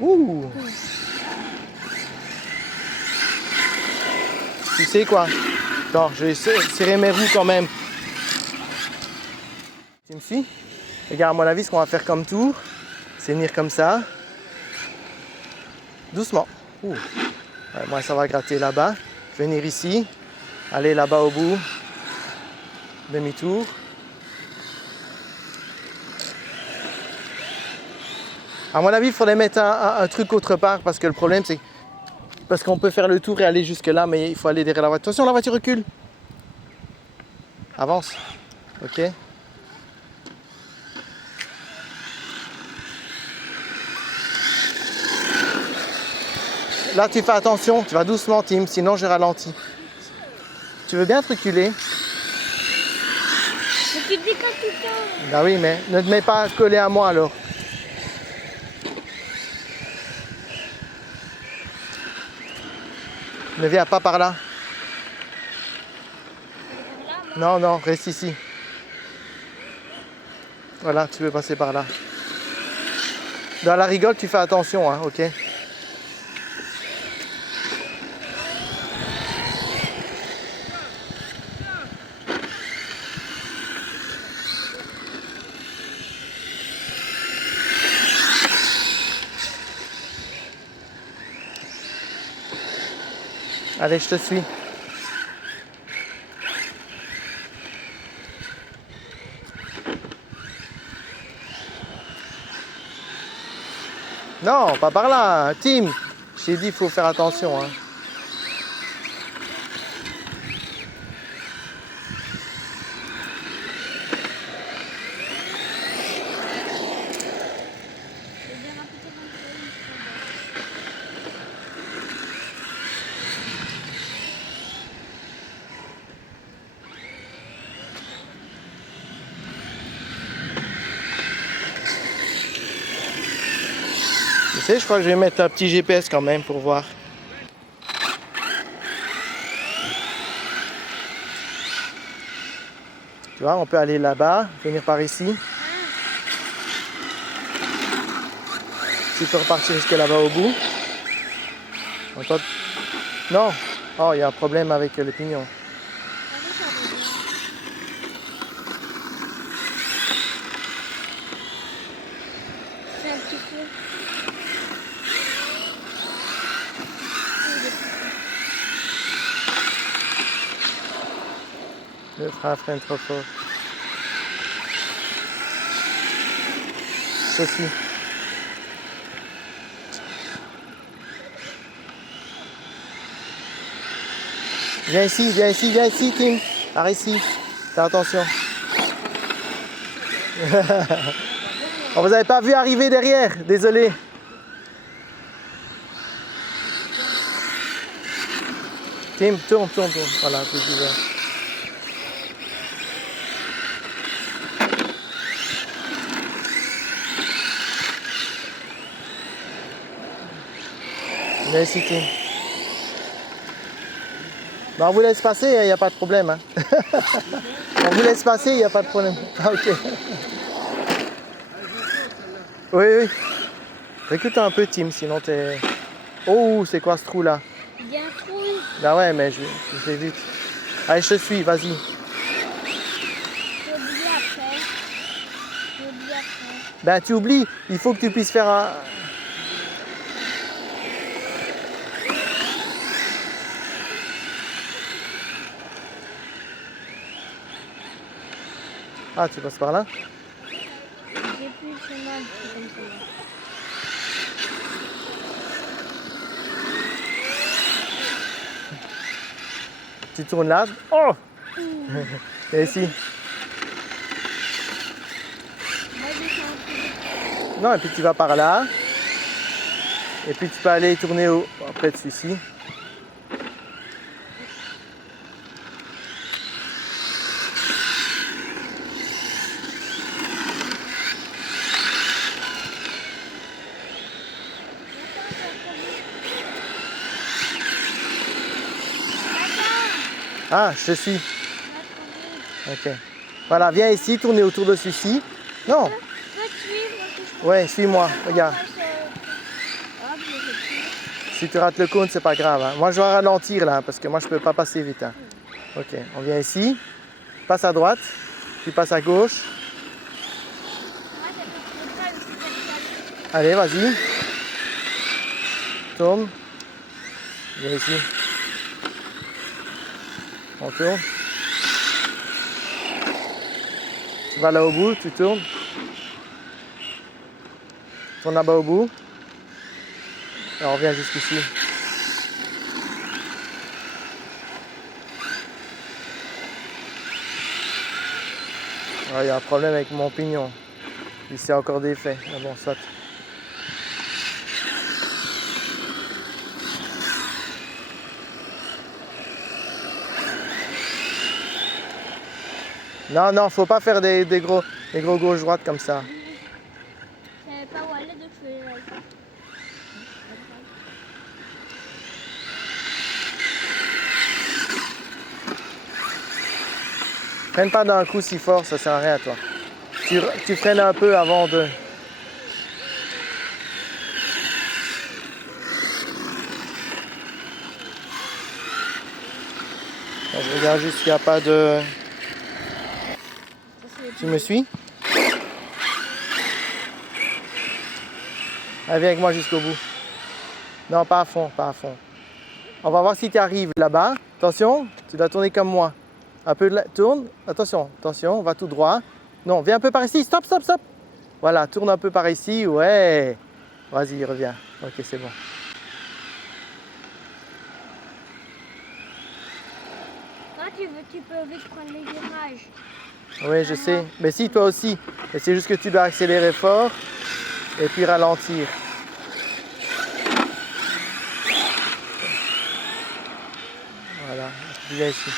Ouh. Tu sais quoi? Attends, je vais serrer mes roues quand même. Tu me suis? Regarde, à mon avis, ce qu'on va faire comme tour, c'est venir comme ça. Doucement. Ouh. Ouais, moi, ça va gratter là-bas. Venir ici. Aller là-bas au bout. Demi-tour. À mon avis, il faudrait mettre un truc autre part parce que le problème, c'est parce qu'on peut faire le tour et aller jusque là, mais il faut aller derrière la voiture. Attention, la voiture recule. Avance. Ok. Là, tu fais attention, tu vas doucement, Tim, sinon je ralentis. Tu veux bien te reculer? Mais tu te décolles tout le temps. Bah oui, mais ne te mets pas collé à moi alors. Ne viens pas par là. Non, non, reste ici. Voilà, tu veux passer par là. Dans la rigole, tu fais attention, hein, ok? Allez, je te suis. Non, pas par là, Tim. Je t'ai dit, il faut faire attention, hein. Tu sais, je crois que je vais mettre un petit GPS quand même pour voir. Tu vois, on peut aller là-bas, venir par ici. Tu peux repartir jusque là-bas au bout. Encore... Non. Oh, il y a un problème avec le pignon. C'est un petit peu. Le frein freine trop fort. Ceci. Viens ici, Tim. Arrête ici. Fais attention. On vous avait pas vu arriver derrière, désolé. Tim, tourne. Voilà, c'est bizarre. Viens ici, Tim. Ben, on vous laisse passer, il n'y a pas de problème. Hein. On vous laisse passer, il n'y a pas de problème. Ah, ok. Oui. Écoute un peu, Tim, sinon t'es... Oh, c'est quoi ce trou là? Il y a un trou. Bah ouais, mais je fais vite. Allez, je te suis, vas-y. J'ai oublié après. Ben tu oublies, il faut que tu puisses faire un... Ah, tu passes par là? J'ai plus le chemin comme ça. Tu tournes là. Oh! Et ici. Non, et puis tu vas par là. Et puis tu peux aller tourner près de celui-ci. Ah, je te suis. Ok. Voilà, viens ici, tournez autour de celui-ci. Non, peux te suivre que je Ouais, suis-moi, regarde. Hop, je vais te- Si tu rates le cône, c'est pas grave, hein. Moi, je dois ralentir là, parce que moi, je peux pas passer vite, hein. Ok, on vient ici. Passe à droite. Puis passe à gauche. Moi, ça peut pas aussi comme ça. Allez, vas-y. Tourne. Viens ici. On tourne. Tu vas là au bout, tu tournes. Tourne là-bas au bout. Et on revient jusqu'ici. Il y a un problème avec mon pignon. Il s'est encore défait. Mais bon, soit. Non, non, faut pas faire des gros gauche-droite comme ça. Je savais pas où aller, donc je vais là. Freine pas d'un coup si fort, ça sert à rien, toi. Tu freines un peu avant de... Je regarde juste qu'il n'y a pas de... Ça, c'est Tu me suis? Allez, viens avec moi jusqu'au bout. Non, pas à fond, pas à fond. On va voir si tu arrives là-bas. Attention, tu dois tourner comme moi. Un peu de la... Tourne. Attention, attention, on va tout droit. Non, viens un peu par ici. Stop, stop, stop. Voilà, tourne un peu par ici. Ouais. Vas-y, reviens. Ok, c'est bon. Quand tu veux, tu peux vite prendre les virages. Oui, je sais. Mais si, toi aussi. Mais c'est juste que tu dois accélérer fort et puis ralentir. Voilà, tu viens ici.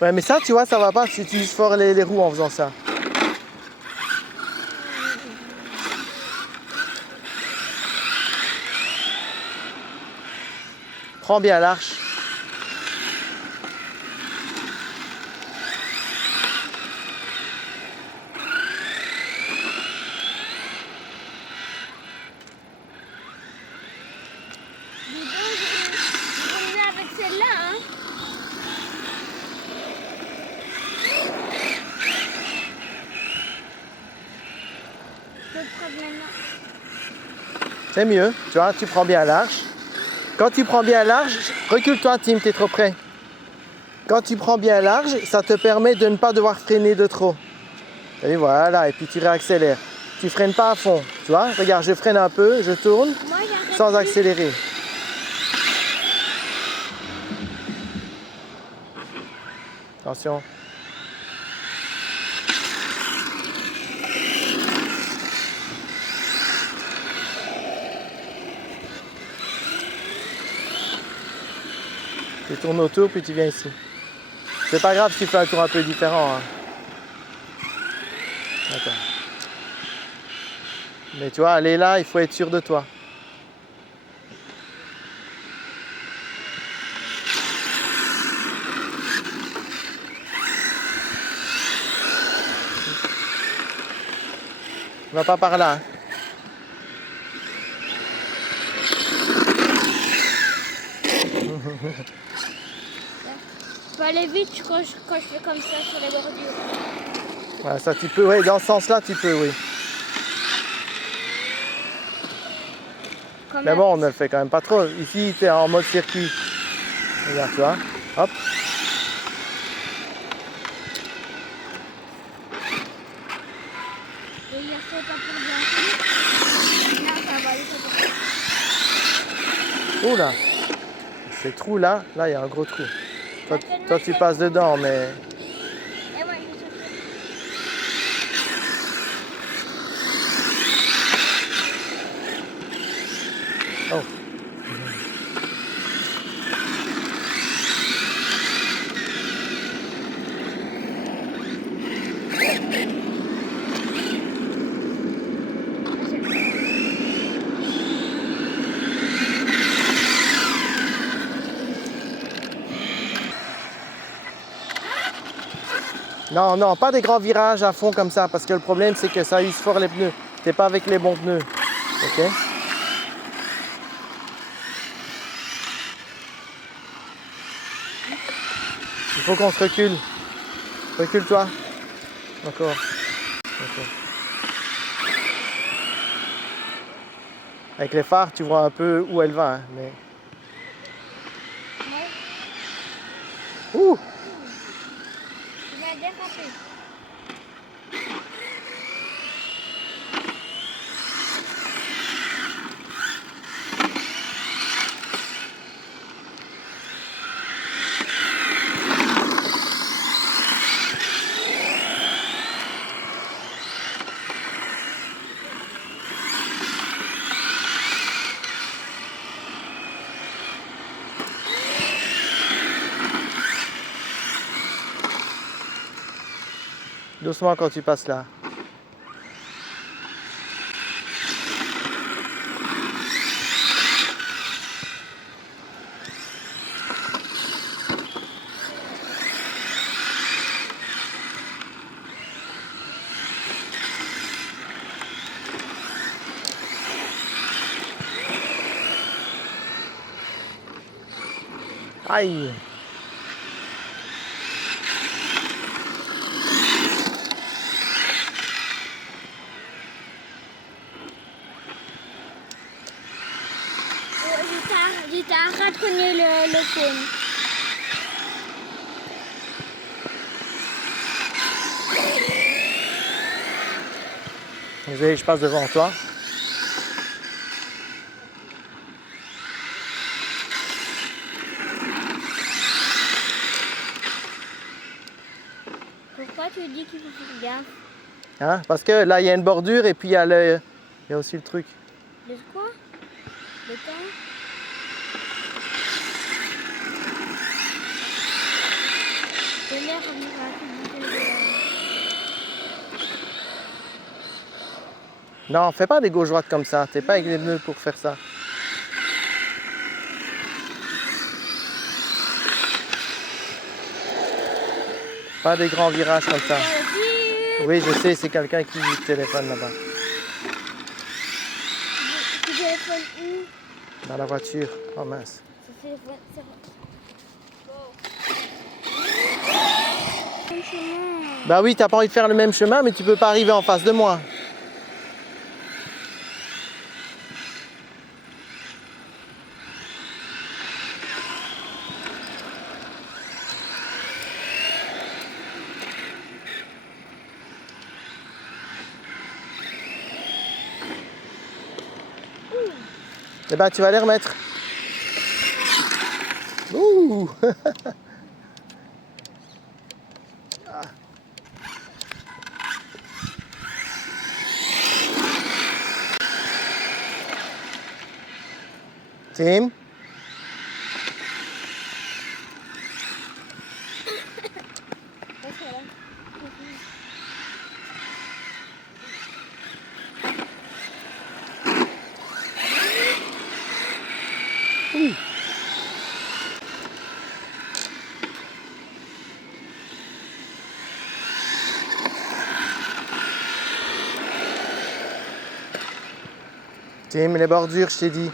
Ouais, mais ça, tu vois, ça va pas. Tu utilises fort les roues en faisant ça. Prends bien l'arche. Dis donc, je vais avec celle-là, hein. Je peux prendre maintenant. C'est mieux. Tu vois, tu prends bien l'arche. Quand tu prends bien large, recule-toi, Tim, tu es trop près. Quand tu prends bien large, ça te permet de ne pas devoir freiner de trop. Et voilà, et puis tu réaccélères. Tu freines pas à fond, tu vois. Regarde, je freine un peu, je tourne, Moi, j'arrête sans plus. accélérer. Attention. Tu tournes autour, puis tu viens ici. C'est pas grave si tu fais un tour un peu différent, hein. D'accord. Mais tu vois, aller là, il faut être sûr de toi. Va pas par là, hein. Je peux aller vite quand je fais comme ça sur les bordures. Voilà, ça tu peux, oui, dans ce sens-là, tu peux, oui. Comme Mais là. bon, on ne le fait quand même pas trop. Ici, tu es en mode circuit. Regarde, tu vois. Hop. Et il y a ça pas pour bien. Là, ça va aller, ça va. Oh là. Ces trous-là, là, il y a un gros trou. Toi, tu passes dedans, mais... Et moi, je sais. Oh. Non, non, pas des grands virages à fond comme ça, parce que le problème, c'est que ça use fort les pneus. T'es pas avec les bons pneus. Ok? Il faut qu'on se recule. Recule-toi. Encore. Encore. Avec les phares, tu vois un peu où elle va. Hein, mais... Ouais. Ouh! Il a dérapé. Doucement quand tu passes là. Aïe! J'étais en train de cogner le cône. Désolé, je passe devant toi. Pourquoi tu dis qu'il faut faire gaffe? Hein? Parce que là, il y a une bordure et puis il y a aussi le truc. De quoi? Le temps? De l'air Non, fais pas des gauche-droite comme ça. T'es pas avec les pneus pour faire ça. Pas des grands virages comme ça. Oui, je sais, c'est quelqu'un qui téléphone là-bas. Tu téléphones où? Dans la voiture. Oh mince. Ce téléphone, c'est bon. Chemin. Bah oui, t'as pas envie de faire le même chemin, mais tu peux pas arriver en face de moi. Eh ben, tu vas les remettre. Ouh! Tim? Tim, les bordures, je t'ai dit.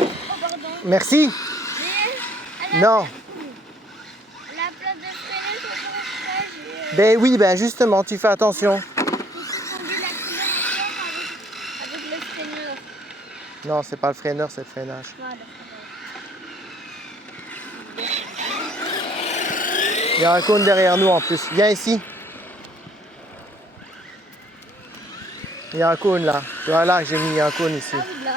Oh, pardon. Merci. Mais Non. la place de freiner, c'est pour ça. Ben oui, ben justement, tu fais attention. J'ai confondu l'accident encore avec le freineur. Non, c'est pas le freineur, c'est le freinage. Voilà. Il y a un cône derrière nous en plus. Viens ici. Il y a un cône là. Tu vois là, j'ai mis un cône ici. Ah oui, là.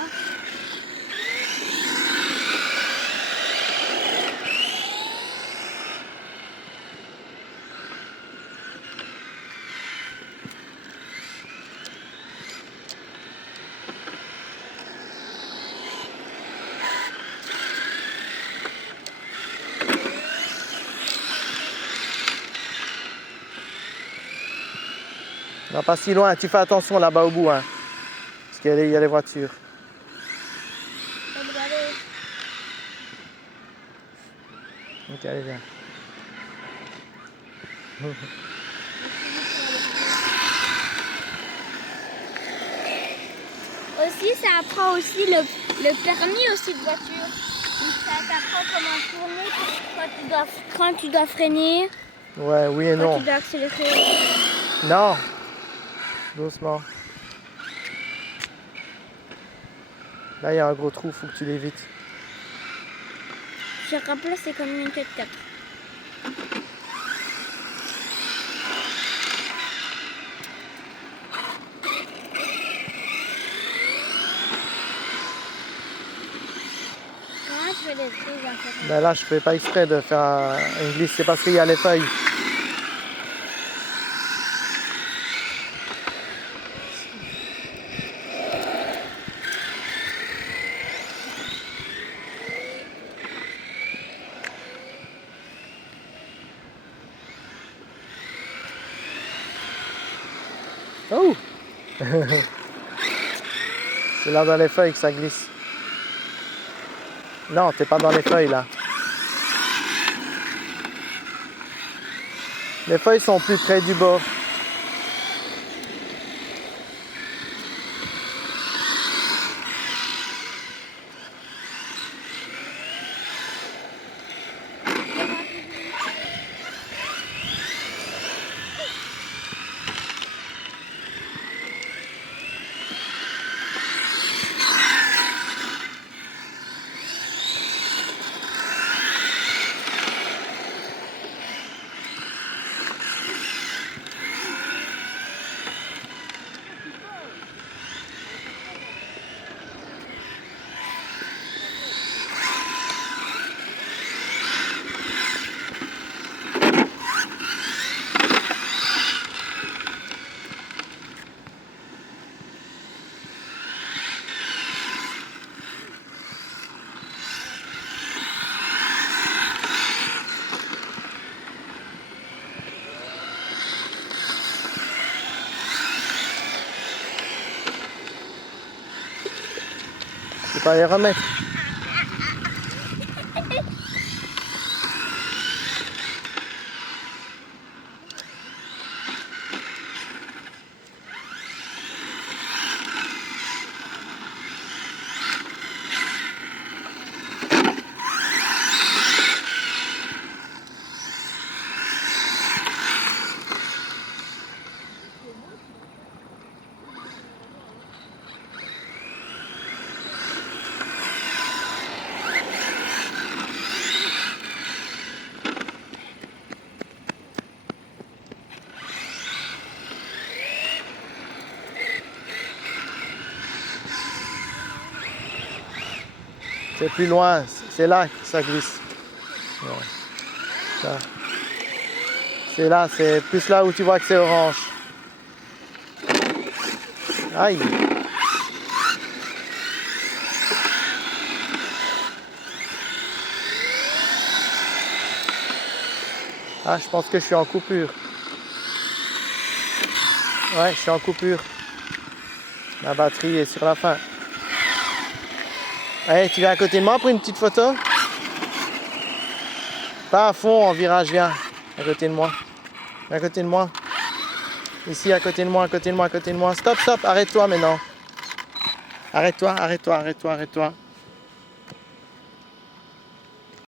Non, pas si loin. Tu fais attention là-bas au bout. Hein, parce qu'il y a les voitures. Allez. Ok, allez, viens. Aussi, ça apprend aussi le permis aussi de voiture. Ça t'apprend comment tourner quand tu dois freiner, Ouais, oui et quand non. tu dois accélérer. Non. Doucement. Là, il y a un gros trou, faut que tu l'évites. Je rappelle, c'est comme une 4x4. Comment tu fais les prises en fait? Ben là, je fais pas exprès de faire une glisse, c'est parce qu'il y a les feuilles. Oh! C'est là dans les feuilles que ça glisse. Non, t'es pas dans les feuilles là. Les feuilles sont plus près du bord. Tu peux pas les remettre. C'est plus loin, c'est là que ça glisse. Ouais. Ça. C'est là, c'est plus là où tu vois que c'est orange. Aïe! Ah, je pense que je suis en coupure. Ouais, je suis en coupure. Ma batterie est sur la fin. Allez, tu viens à côté de moi pour une petite photo? Pas à fond, en virage, viens. À côté de moi. À côté de moi. Ici, à côté de moi, à côté de moi, à côté de moi. Stop, stop, arrête-toi maintenant. Arrête-toi, arrête-toi, arrête-toi, arrête-toi.